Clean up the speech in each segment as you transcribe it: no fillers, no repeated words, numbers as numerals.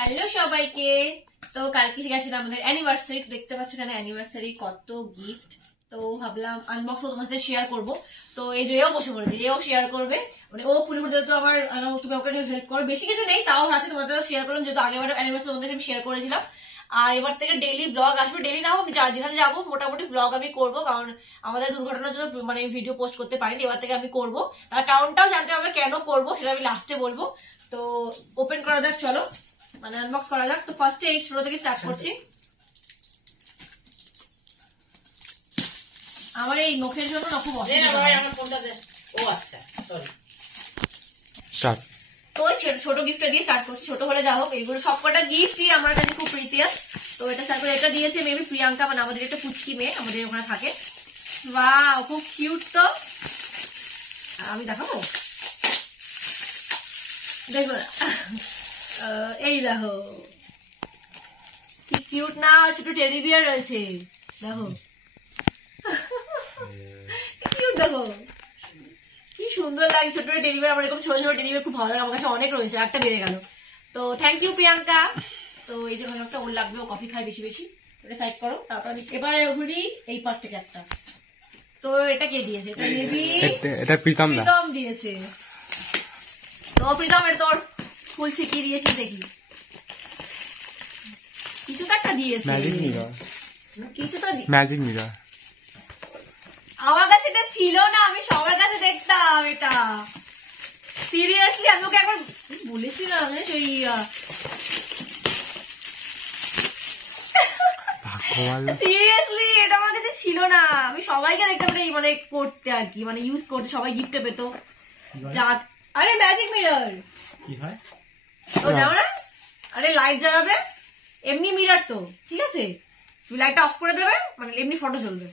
Hello সবাইকে। তো কালকে গেছিল আমাদের অ্যানিভার্সারি, দেখতে পাচ্ছ এখানে অ্যানিভার্সারি কত গিফট। তো ভাবলাম আনবক্স তোমার সাথে শেয়ার করবো। তো এই যে এও বসে পড়েছে, এও শেয়ার করবে, মানে ও খুলে খুলে তো আমার তুমি ওকে হেল্প করো, বেশি কিছু নেই তাও হাতে তোমাদের শেয়ার করলাম, যেহেতু আগেবার অ্যানিভার্সারি তোমাদের আমি শেয়ার করেছিলাম। আর এবার থেকে ডেইলি ব্লগ আসবে, ডেইলি না হোক যেখানে যাবো মোটামুটি ব্লগ আমি করবো, কারণ আমাদের দুর্ঘটনার জন্য মানে ভিডিও পোস্ট করতে পারিনি, এবার থেকে আমি করবো। তার কারণটাও জানতে হবে কেন করবো, সেটা আমি লাস্টে বলবো। তো ওপেন করা যাক, চলো মানে আনবক্স করা যাক। তো ফার্স্টে এই ছোট থেকে স্টার্ট করছি। আমার এই নখের জন্য না খুব অসুবিধা। তো ছোট গিফটটা দিয়ে স্টার্ট করছি, ছোট হলে যা হোক। এইগুলো সবকটা গিফটই আমার কাছে খুব প্রিসিয়াস। তো এটা স্টার্ট করে, এটা দিয়েছে মেবি প্রিয়াঙ্কা, মানে আমাদের একটা পুচকি মেয়ে আমাদের ওখানে থাকে। বাহ, খুব কিউট। তো আমি দেখাবো, দেখো এই দেখো কি কিউট না, ছোট টেডি বিয়ার রয়েছে, দেখো কিউট, দেখো কি সুন্দর লাগে ছোট টেডি বিয়ার। আমার এরকম ছোট ছোট টেডি বিয়ার খুব ভালো লাগে, আমার কাছে অনেক রয়েছে, একটা বেড়ে গেল। তো থ্যাংক ইউ প্রিয়াঙ্কা। তো এই যে একটা ওর লাগবে, ও কফি খায় বেশি বেশি, এটা সাইড করো। তারপর এবারে ঘুরি এই পার থেকে একটা। তো এটা কে দিয়েছে? এটা মেবি এটা প্রীতম দিয়েছে। তো প্রীতম, এটা তোর খুলছি, কি দিয়েছিস দেখি। কিছু তো একটা দিয়েছে, কিছু তো ম্যাজিক মিরর। আমার কাছে এটা ছিল না, আমি সবার কাছে দেখতাম এটা। সিরিয়াসলি আমি ওকে একবার বলেছিলাম সেই সিরিয়াসলি এটা আমার কাছে ছিল না, আমি সবাইকে দেখতাম এটা মানে করতে আর কি, মানে ইউজ করতে, সবাই গিফটে পেতো। যাক, আরে ম্যাজিক মিরর কি হয় ও জানো না? আরে লাইট জ্বালাবে, এমনি মিরর তো ঠিক আছে, তুমি লাইটটা অফ করে দেবে, মানে এমনি ফটো চলবে।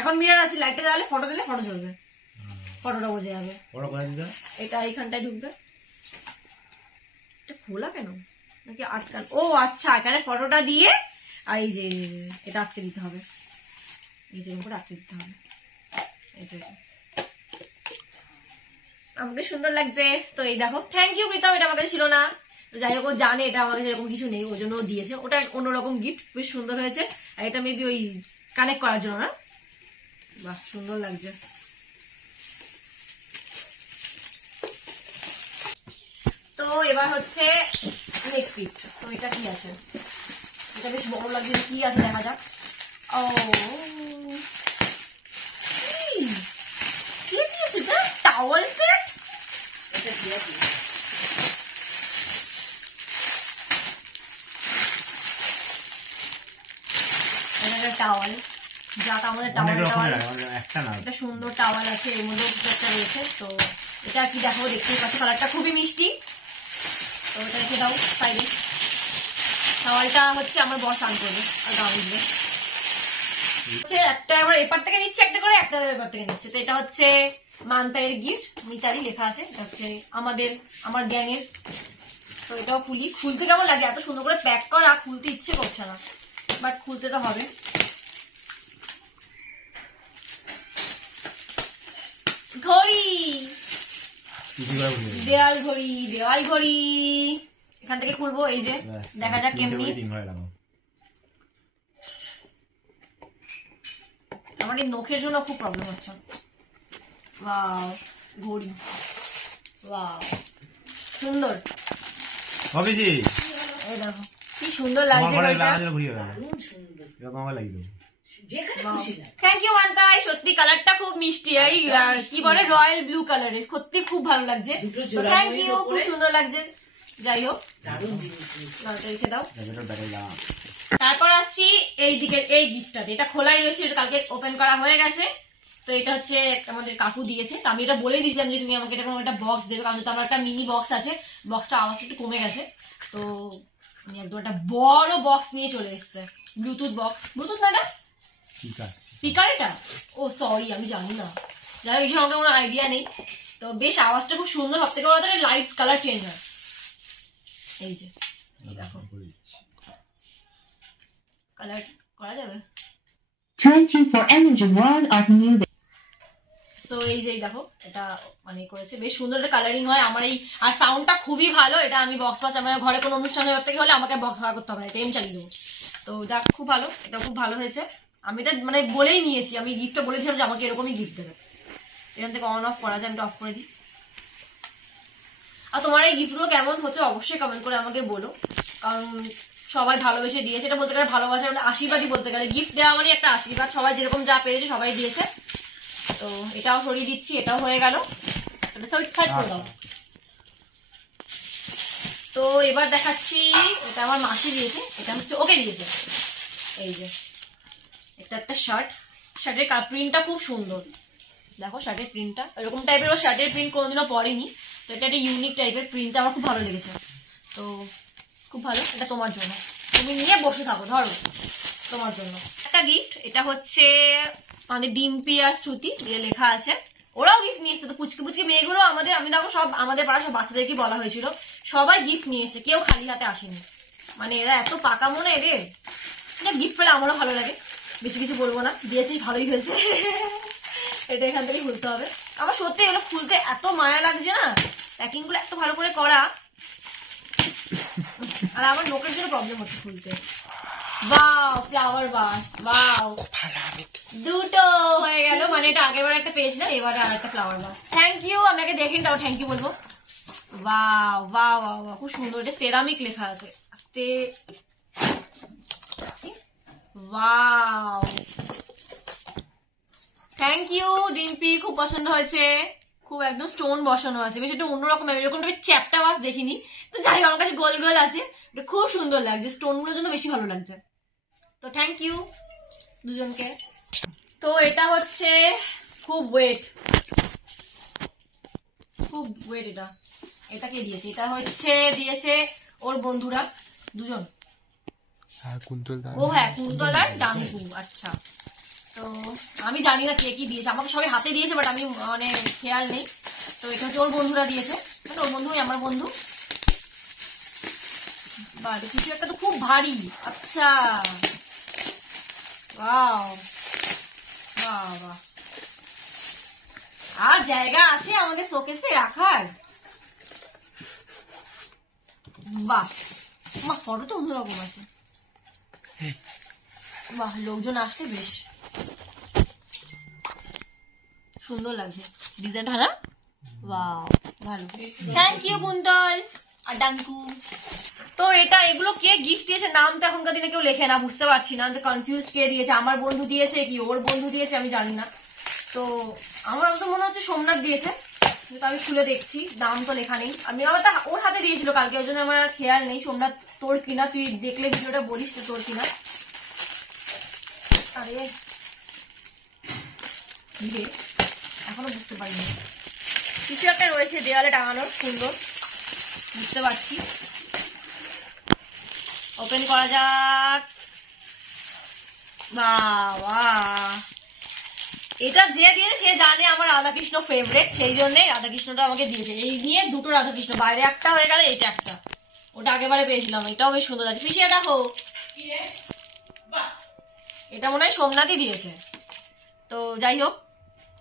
এখন মিরর আছে, লাইটটা জ্বালালে ফটো দিলে ফটো চলবে, ফটোটা বোঝা যাবে। এটা এইখানটায় ঢুকবে। এটা খোলা কেন নাকি আটকান? ও আচ্ছা, এখানে ফটোটা দিয়ে আর এই যে এটা আটকে দিতে হবে, এই যে উপরে আটকে দিতে হবে। আমাকে সুন্দর লাগছে। তো এই দেখো, থ্যাংক ইউ প্রীতম, এটা আমার কাছে ছিল না। যাই হোক, ও জানে এটা আমার কাছে এরকম কিছু নেই, ওই জন্য দিয়েছে। ওটা অন্যরকম গিফট, বেশ সুন্দর হয়েছে। আর এটা মেবি ওই কানেক্ট করার জন্য না, বাহ সুন্দর লাগছে। তো এবার হচ্ছে নেক্সট গিফট। তো এটা কি আছে? এটা বেশ বড় লাগছে, কি আছে দেখা যাক। ও কি দিয়েছে এটা? Towel set? এটা কি আছে? এটা টাওয়াল, যাক আমাদের টাওয়াল একটা সুন্দর টাওয়াল আছে, এর মধ্যে কিছু একটা রয়েছে। তো এটা কি দেখো, দেখতেই পাচ্ছ কালারটা খুবই মিষ্টি। তো এটা রেখে দাও সাইডে। টাওয়ালটা হচ্ছে আমার বস আন করবে আর গা বুঝবে। একটা এবার এপার থেকে নিচ্ছে একটা করে, একটা এপার থেকে নিচ্ছে। তো এটা হচ্ছে মান্তায়ের গিফট, মিতালি লেখা আছে, এটা হচ্ছে আমার গ্যাংয়ের। তো এটাও খুলতে কেমন লাগে, এত সুন্দর করে প্যাক করা, খুলতে ইচ্ছে করছে না, বাট খুলতে তো হবে। ঘড়ি, দেওয়াল ঘড়ি, এখান থেকে খুলবো। এই যে দেখা যাক কেমনি। আমার এই নখের জন্য খুব প্রবলেম হচ্ছে। ওয়াও, ঘড়ি, ওয়াও সুন্দর। এই দেখো কি সুন্দর লাগছে। থ্যাংক ইউ মান্তাই, সত্যি কালারটা খুব মিষ্টি, এই কি বলে রয়্যাল ব্লু কালারের, সত্যি খুব ভালো লাগছে। থ্যাংক ইউ, খুব সুন্দর লাগছে। যাই হোক, রেখে দাও। তারপর আসছি এই দিকের এই গিফটটাতে, এটা খোলাই রয়েছে, এটা কালকে ওপেন করা হয়ে গেছে। তো এটা হচ্ছে আমাদের কাকু দিয়েছে। তো আমি এটা বলে দিয়েছিলাম যে তুমি আমাকে এটা একটা বক্স দেবে, কারণ আমার একটা মিনি বক্স আছে, বক্সটা আওয়াজ একটু কমে গেছে। তো আমি একদম একটা বড় বক্স নিয়ে চলে এসছে, ব্লুটুথ বক্স, ব্লুটুথ না, এটা স্পিকার। এটা ও সরি, আমি জানি না, যাই হোক আমাকে কোনো আইডিয়া নেই। তো বেশ আওয়াজটা খুব সুন্দর, সব থেকে বড় কথা লাইট কালার চেঞ্জ হয়। এই যে দেখো কালার করা যাবে। সো এই যে দেখো এটা মানে করেছে, বেশ সুন্দর একটা কালারিং হয় আমার এই, আর সাউন্ডটা খুবই ভালো। এটা আমি বক্স পাস আমার ঘরে কোনো অনুষ্ঠান থেকে হলে আমাকে বক্স ভাড়া করতে হবে না, টেন চালিয়ে দেবো। তো যাক খুব ভালো, এটা খুব ভালো হয়েছে। আমি এটা মানে বলেই নিয়েছি, আমি গিফটটা বলেছিলাম যে আমাকে এরকমই গিফট দেবে। এখান থেকে অন অফ করা যায়, আমি অফ করে দিই। আর তোমার এই গিফটগুলো কেমন হচ্ছে অবশ্যই কমেন্ট করে আমাকে বলো, কারণ সবাই ভালোবেসে দিয়েছে। এটা বলতে গেলে ভালোবাসা মানে আশীর্বাদই বলতে গেলে, গিফট দেওয়া মানে একটা আশীর্বাদ। সবাই যেরকম যা পেরেছে সবাই দিয়েছে। তো এটাও সরিয়ে দিচ্ছি, এটাও হয়ে গেল, এটা সাইড করে দাও। তো এবার দেখাচ্ছি, এটা আমার মাসি দিয়েছে, এটা হচ্ছে ওকে দিয়েছে। এই যে এটা একটা শার্ট, শার্টের প্রিন্টটা খুব সুন্দর, দেখো শার্টের প্রিন্টটা এরকম টাইপের। ও শার্টের প্রিন্ট কোনোদিনও পরেনি, তো এটা একটা ইউনিক টাইপের প্রিন্টটা আমার খুব ভালো লেগেছে। তো খুব ভালো, এটা তোমার জন্য, তুমি নিয়ে বসে থাকো, ধরো তোমার জন্য একটা গিফট। এটা হচ্ছে আমাদের ডিম্পি আর শ্রুতি দিয়ে লেখা আছে, ওরাও গিফট নিয়ে এসছে। তো পুচকি পুচকি মেয়েগুলো আমাদের, আমি দেখো সব আমাদের পাড়া সব বাচ্চাদেরকে বলা হয়েছিল, সবাই গিফট নিয়ে এসছে, কেউ খালি হাতে আসেনি। মানে এরা এত পাকা মনে এদের, গিফট পেলে আমারও ভালো লাগে। বেশি কিছু বলবো না, দিয়েছিস ভালোই হয়েছে। এটা এখান থেকে খুলতে হবে। আমার সত্যি এগুলো খুলতে এত মায়া লাগছে না, প্যাকিং গুলো এত ভালো করে করা, আর আমার লোকের জন্য প্রবলেম হচ্ছে খুলতে। বাও ফ্লাওয়ার বাস, বাও দুটো হয়ে গেল। মানে এটা আগেরবার একটা পেয়েছিলাম, এবারে আর একটা ফ্লাওয়ার বাস। থ্যাংক ইউ, আপনাকে দেখেন তাও থ্যাংক ইউ বলবো। বাও বাও বাও, খুব সুন্দর। এটা সেরামিক লেখা আছে, আস্তে ওয়াও, থ্যাংক ইউ ডিম্পি, খুব পছন্দ হয়েছে। খুব একদম স্টোন বসানো আছে, বেশ একটা অন্যরকম, এরকম চ্যাপটা ওয়াশ দেখিনি। তো যাই হোক, আমার কাছে গোল গোল আছে, এটা খুব সুন্দর লাগছে, স্টোন গুলোর জন্য বেশি ভালো লাগছে। তো থ্যাংক ইউ দুজনকে। তো এটা হচ্ছে খুব ওয়েট, খুব ওয়েট। এটা কে দিয়েছে? এটা হচ্ছে দিয়েছে ওর বন্ধুরা দুজন। ও হ্যাঁ, কুন্তল আর ডাঙ্কু। আচ্ছা, তো আমি জানি না কে কি দিয়েছে, আমাকে সবাই হাতে দিয়েছে, বাট আমি মানে খেয়াল নেই। তো এটা হচ্ছে ওর বন্ধুরা দিয়েছে, মানে ওর বন্ধুই আমার বন্ধু। বাহ, কিছু একটা তো খুব ভারী। আচ্ছা, বাহ বাহ বাহ, আর জায়গা আছে আমাকে শোকেসে রাখার। বাহ মা, ফটোটা অন্যরকম আছে। বাহ, লোকজন আসলে বেশ সুন্দর লাগছে ডিজাইনটা, না? বাহ, ভালো। থ্যাংক ইউ কুন্তল আর ডাঙ্কু। তো এটা এগুলো কে গিফট দিয়েছে, নাম তো এখনকার দিনে কেউ লেখে না, বুঝতে পারছি না, তো কনফিউজ কে দিয়েছে। আমার বন্ধু দিয়েছে কি ওর বন্ধু দিয়েছে আমি জানি না। তো আমার তো মনে হচ্ছে সোমনাথ দিয়েছে, কিন্তু আমি খুলে দেখছি, নাম তো লেখা নেই। আমি আমার তো ওর হাতে দিয়েছিল কালকে, ওর জন্য আমার আর খেয়াল নেই। সোমনাথ তোর কিনা, তুই দেখলে ভিডিওটা বলিস তো তোর কিনা। আরে এখনো বুঝতে পারিনি, কিছু একটা রয়েছে দেওয়ালে টাঙানোর, সুন্দর বুঝতে পারছি। ওপেন করা যাক। বাবা, এটা যে দিয়ে সে জানে আমার রাধাকৃষ্ণ ফেভারিট, সেই জন্যই রাধাকৃষ্ণটা আমাকে দিয়েছে। এই নিয়ে দুটো রাধাকৃষ্ণ, বাইরে একটা হয়ে গেল, এটা একটা, ওটা আগেবারে পেয়েছিলাম। এটাও বেশ সুন্দর আছে। পিছিয়ে দেখো, এটা মনে হয় সোমনাথই দিয়েছে। তো যাই হোক,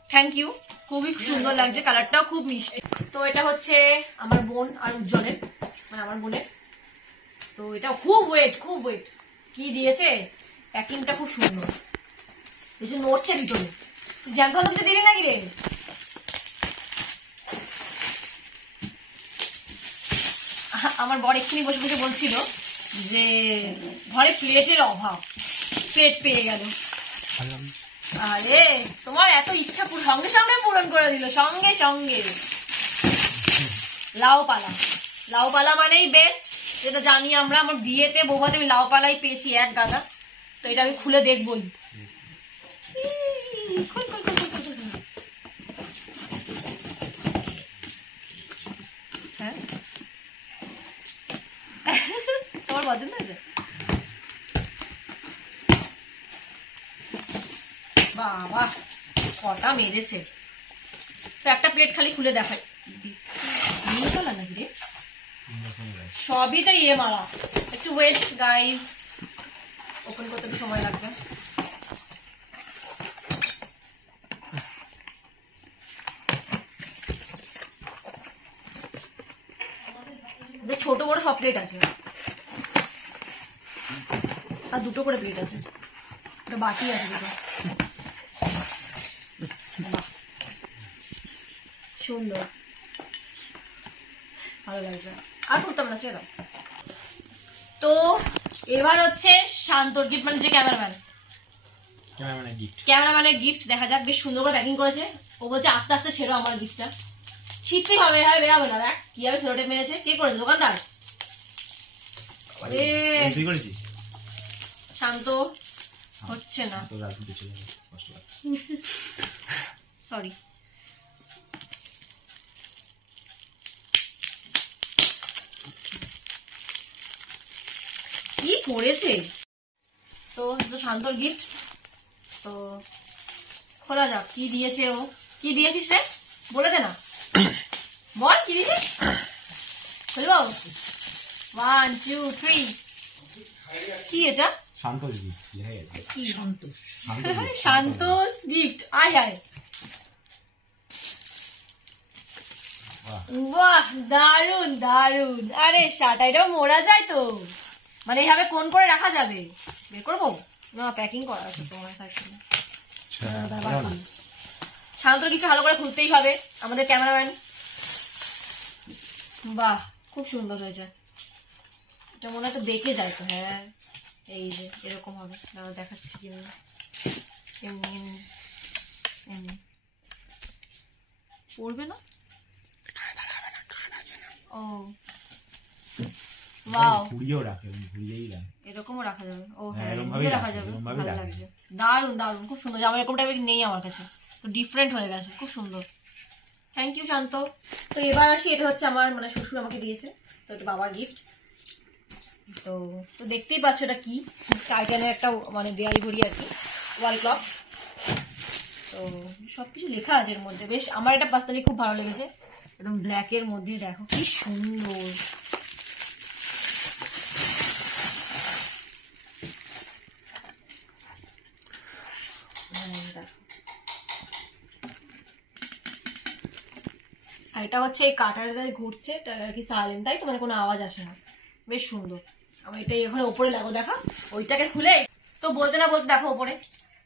থ্যাংক ইউ, খুবই সুন্দর লাগছে, কালারটাও খুব মিষ্টি। তো এটা হচ্ছে আমার বোন আর উজ্জ্বলের, মানে আমার বোনের। তো এটা খুব ওয়েট, খুব ওয়েট। কি দিয়েছে, প্যাকিংটা খুব সুন্দর, কিছু নড়ছে ভিতরে। জ্যান্ত কিছু দিলি নাকি রে? আমার বর এক্ষুনি বসে বসে বলছিল যে ঘরে প্লেটের অভাব, প্লেট পেয়ে গেল। আরে তোমার এত ইচ্ছা সঙ্গে সঙ্গে পূরণ করে দিল, সঙ্গে সঙ্গে। লাউ পালা, লাউ পালা মানেই বেস্ট, যেটা জানি আমরা। আমার বিয়েতে বৌভাতে আমি লাউ পালাই পেয়েছি এক গাদা। তো এটা আমি খুলে দেখবই। হ্যাঁ, তোমার পছন্দ হয়েছে? বাবা, কটা মেরেছে। তো একটা প্লেট খালি খুলে দেখাই, নাকি রে? সবই তো ইয়ে মারা। একটু ওয়েট গাইজ, ওপেন করতে একটু সময় লাগবে। ছোট বড় সব প্লেট আছে, আর দুটো করে প্লেট আছে, একটা বাটি আছে দুটো। সুন্দর, ভালো লাগছে। আর করতাম না সেটা। তো এবার হচ্ছে শান্তর গিফট, মানে যে ক্যামেরাম্যানের গিফট দেখা যাক। বেশ সুন্দর করে প্যাকিং করেছে। ও বলছে আস্তে আস্তে ছেড়ো আমার গিফটটা, ছিটতেই হবে, হয় বেরাবে না। দেখ কিভাবে সেলোটেপ মেরেছে। কে করেছে? দোকানদার। শান্ত হচ্ছে না, সরি। কি করেছে? তো শান্তর গিফট, তো খোলা যাক। কি দিয়েছে ও? কি দিয়েছিস রে? বলে দে না, বল কি দিয়েছিস। খুলবো? 1 2 3। কি এটা? শান্তোষ গিফট। কি শান্তোষ গিফট? আয় আয়, বাহ দারুন দারুন। আরে শাটাইটাও মোড়া যায় তো, মানে এইভাবে কোন করে রাখা যাবে। বের করবো না, প্যাকিং করা আছে তোমার কাছে। শান্তর গিফট ভালো করে খুলতেই হবে আমাদের ক্যামেরাম্যান। বাহ খুব সুন্দর হয়েছে। এটা মনে হয় দেখে যায় তো। হ্যাঁ এই যে এরকম হবে, দেখাচ্ছি কিভাবে। এমনি এমনি এমনি পড়বে না। ও ওয়াও, এরকমও রাখা যাবে। ও হ্যাঁ এরকমই রাখা যাবে, ভালো লাগছে। দারুন দারুন, খুব সুন্দর। আমার এরকম টাইপের নেই আমার কাছে, তো ডিফারেন্ট হয়ে গেছে, খুব সুন্দর। থ্যাংক ইউ শান্ত। তো এবার আসি, এটা হচ্ছে আমার মানে শ্বশুর আমাকে দিয়েছে, তো এটা বাবার গিফট। তো তো দেখতেই পাচ্ছ এটা কি, টাইটানের একটা মানে দেয়াল ঘড়ি আর কি, ওয়াল ক্লক। তো সবকিছু লেখা আছে এর মধ্যে। বেশ আমার এটা পার্সোনালি খুব ভালো লেগেছে, একদম ব্ল্যাকের মধ্যে। দেখো কি সুন্দর। আর এটা হচ্ছে এই কাটার ঘুরছে, এটা আর কি সাইলেন্ট, তাই তো, মানে কোনো আওয়াজ আসে না। বেশ সুন্দর। আমি এটা এখানে ওপরে লাগো, দেখা ওইটাকে খুলে। তো বলতে না বলতে দেখো ওপরে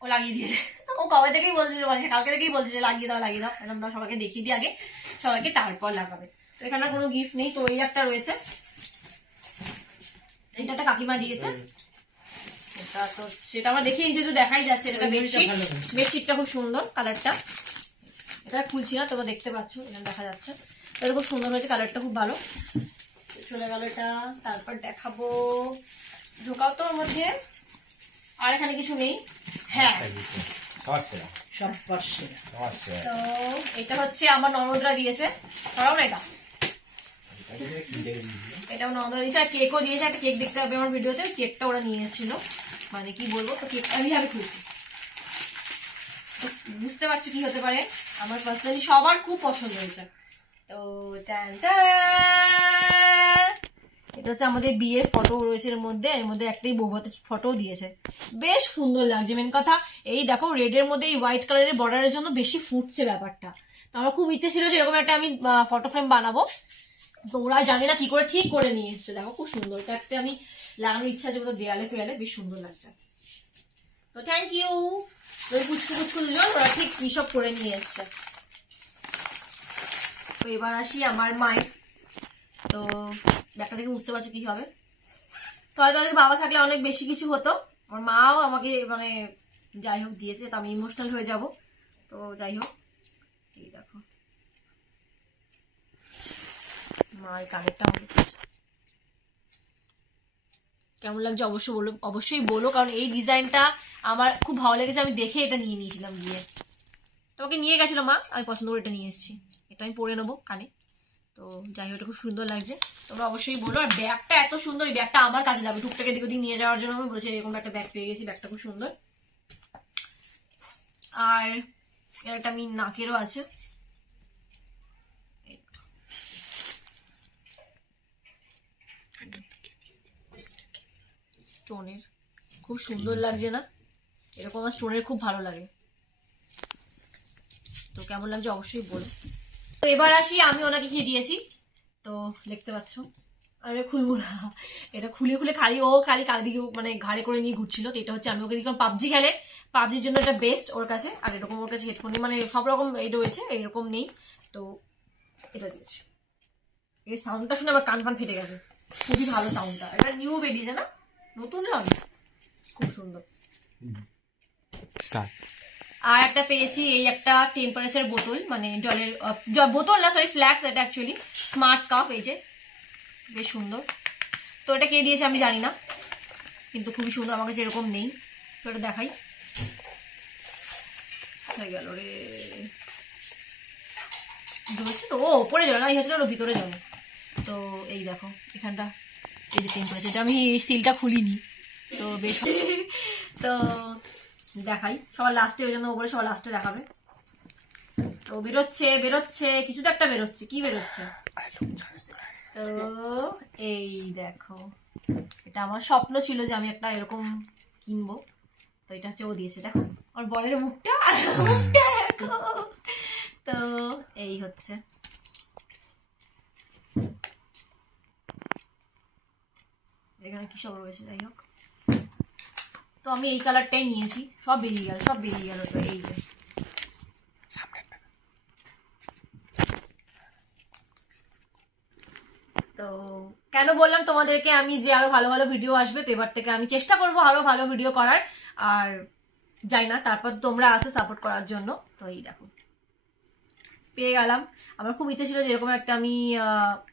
ও লাগিয়ে দিয়েছে। ও কবে থেকেই বলছিল, মানে কালকে থেকেই বলছে যে লাগিয়ে দাও লাগিয়ে দাও, এরকম দাও, সবাইকে দেখিয়ে দিই আগে, সবাইকে তারপর লাগাবে। তো এখানে কোনো গিফট নেই, তো এই একটা রয়েছে, এটা একটা কাকিমা দিয়েছে। এটা তো সেটা আমরা দেখিয়ে যেহেতু দেখাই যাচ্ছে, এটা বেডশিট। বেডশিটটা খুব সুন্দর কালারটা, এটা খুলছি না, তোমরা দেখতে পাচ্ছ, এখানে দেখা যাচ্ছে। এটা খুব সুন্দর হয়েছে, কালারটা খুব ভালো। চলে গেল এটা। তারপর দেখাবো, ঢোকাও তো ওর মধ্যে। আর এখানে কিছু নেই। হ্যাঁ তো এটা হচ্ছে আমার ননদরা দিয়েছে, সরাও না, এটাও ননদরা দিয়েছে। আর কেকও দিয়েছে, একটা কেক দেখতে হবে আমার ভিডিওতে, কেকটা ওরা নিয়ে এসেছিল। মানে কি বলবো, তো কেকটা আমি খুলছি, বুঝতে পারছো কি হতে পারে। আমার পার্সোনালি সবার খুব পছন্দ হয়েছে। তো এটা হচ্ছে আমাদের বিয়ের ফটো রয়েছে এর মধ্যে, এর মধ্যে একটাই বৌভাতের ফটো দিয়েছে, বেশ সুন্দর লাগছে। মেন কথা এই দেখো, রেড এর মধ্যে এই হোয়াইট কালারের বর্ডারের জন্য বেশি ফুটছে ব্যাপারটা। তো আমার খুব ইচ্ছে ছিল যে এরকম একটা আমি ফটো ফ্রেম বানাবো, তো ওরা জানি না কি করে ঠিক করে নিয়ে এসছে। দেখো খুব সুন্দর, এটা একটা আমি লাগানোর ইচ্ছা আছে দেয়ালে ফেয়ালে, বেশ সুন্দর লাগছে। তো থ্যাংক ইউ পুচকু পুচকু দুজন, ওরা ঠিক কি সব করে নিয়ে এসছে। তো এবার আসি আমার মায়ের। তো ব্যাগটা থেকে বুঝতে পারছো কি হবে। তো হয়তো বাবা থাকলে অনেক বেশি কিছু হতো, আমার মাও আমাকে মানে যাই হোক দিয়েছে, তো আমি ইমোশনাল হয়ে যাব। তো যাই হোক, এই দেখো মায়ের কানেরটা আমাকে কেমন লাগছে অবশ্যই বলো, কারণ এই ডিজাইনটা আমার খুব ভালো লেগেছে, আমি দেখে এটা নিয়ে নিয়েছিলাম গিয়ে। তোমাকে নিয়ে গেছিল মা, আমি পছন্দ করে এটা নিয়ে এসেছি, এটা আমি পরে নেবো কানে। তো যাই হোক, এটা খুব সুন্দর লাগছে, তোমরা অবশ্যই বলো। আর ব্যাগটা এত সুন্দর, এই ব্যাগটা আমার কাজে যাবে টুকটাক এদিক ওদিক নিয়ে যাওয়ার জন্য। আমি বলেছি এরকম একটা ব্যাগ পেয়ে গেছি, ব্যাগটা খুব সুন্দর। আর একটা আমি নাকেরও আছে, স্টোনের, খুব সুন্দর লাগছে না? এরকম আমার স্টোনের খুব ভালো লাগে। তো কেমন লাগছে অবশ্যই বলো। তো এবার আসি, আমি ওনাকে কি দিয়েছি, তো দেখতে পাচ্ছ আরে খুলবো না, এটা খুলে খুলে খালি কালদিকে মানে ঘাড়ে করে নিয়ে ঘুরছিল। তো এটা হচ্ছে আমি ওকে দেখলাম পাবজি খেলে, পাবজির জন্য এটা বেস্ট ওর কাছে। আর এরকম ওর কাছে হেডফোন নেই, মানে সব রকম এই রয়েছে, এইরকম নেই। তো এটা দিয়েছে, এর সাউন্ডটা শুনে আমার কান ফান ফেটে গেছে, খুবই ভালো সাউন্ডটা। এটা নিউ বেরিয়েছে না, নতুন লঞ্চ, খুব সুন্দর। আর একটা পেয়েছি এই একটা টেম্পারেচার বোতল, মানে জলের বোতল না, সরি ফ্ল্যাক্স, এটা অ্যাকচুয়ালি স্মার্ট কাপ, এই যে বেশ সুন্দর। তো এটা কে দিয়েছে আমি জানি না, কিন্তু খুবই সুন্দর, আমার কাছে এরকম নেই। তো এটা দেখাই, হয়ে গেল রে, ধরছে তো, ও ওপরে জল না, এই হচ্ছে না ভিতরে জল। তো এই দেখো এখানটা, এই যে টেম্পারেচার, এটা আমি সিলটা খুলিনি, তো বেশ। তো দেখাই সবার লাস্টে, ওই জন্য ওপরে সবার লাস্টে দেখাবে। তো বেরোচ্ছে কিছু তো একটা বেরোচ্ছে, কি বেরোচ্ছে? তো এই দেখো, এটা আমার স্বপ্ন ছিল যে আমি একটা এরকম কিনবো। তো এটা হচ্ছে ও দিয়েছে, দেখো আমার বরের মুখটা দেখো। তো এই হচ্ছে, এখানে কি সব রয়েছে, যাই হোক। তো আমি এই কালারটাই নিয়েছি, সব বেরিয়ে গেল। তো এই যে তো কেন বললাম তোমাদেরকে আমি যে আরো ভালো ভালো ভিডিও আসবে, তো এবার থেকে আমি চেষ্টা করবো আরো ভালো ভিডিও করার। আর যাই না, তারপর তোমরা আসো সাপোর্ট করার জন্য। তো এই দেখো পেয়ে গেলাম। আমার খুব ইচ্ছে ছিল যে এরকম একটা আমি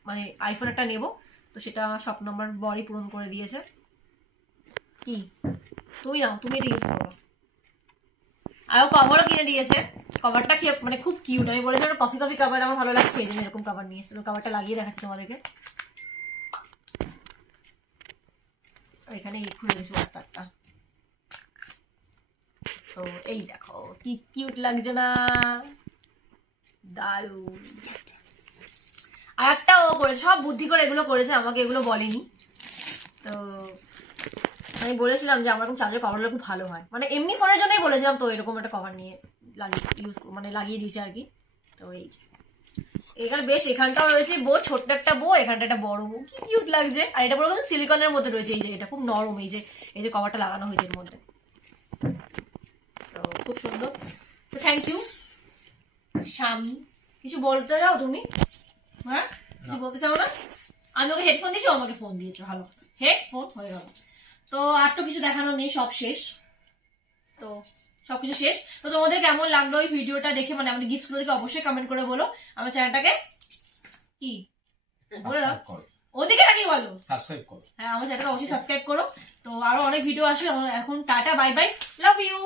মানে আইফোন একটা নেবো, তো সেটা আমার স্বপ্ন আমার বরই পূরণ করে দিয়েছে। কি তুমি নাও, তুমি এটা ইউজ করো। আরো কভারও কিনে দিয়েছে, কভারটা মানে খুব কিউট। আমি বলেছিলাম কফি কভার আমার ভালো লাগছে, এই জন্য এরকম কভার নিয়ে এসেছে। কভারটা লাগিয়ে দেখাচ্ছি তোমাদেরকে, এখানে খুলে গেছে তারটা। তো এই দেখো কি কিউট লাগছে না, দারুণ। আর একটা ও করেছে, সব বুদ্ধি করে এগুলো করেছে, আমাকে এগুলো বলেনি। তো আমি বলেছিলাম যে আমার এরকম চার্জার কভার হলে খুব ভালো হয়, মানে এমনি ফোনের জন্যই বলেছিলাম। তো এরকম একটা কভার নিয়ে লাগিয়ে দিয়েছে আর কি। তো এই যে এখানে বেশ, এখানটাও রয়েছে বো, ছোট্ট একটা বো, এখানটা একটা বড় বো, কি কিউট লাগছে। আর এটা পুরো সিলিকনের মধ্যে রয়েছে, এই যে এটা খুব নরম, এই যে কভারটা লাগানো হয়েছে এর মধ্যে। তো খুব সুন্দর। তো থ্যাংক ইউ স্বামী। কিছু বলতে যাও তুমি? হ্যাঁ কিছু বলতে চাও না? আমি ওকে হেডফোন দিয়েছি, আমাকে ফোন দিয়েছে, ভালো হেডফোন হয়ে গেল। তো আর তো কিছু দেখানোর নেই, সব শেষ। তো সবকিছু শেষ। তো তোমাদের কেমন লাগলো এই ভিডিওটা দেখে, মানে আমাদের গিফট গুলো দেখে অবশ্যই কমেন্ট করে বলো। আমার চ্যানেলটাকে কি বলে দাও, ওদিকে নাকি বলো সাবস্ক্রাইব করো। হ্যাঁ আমার চ্যানেলটা অবশ্যই সাবস্ক্রাইব করো। তো আরো অনেক ভিডিও আসবে এখন। Tata, bye bye, love you.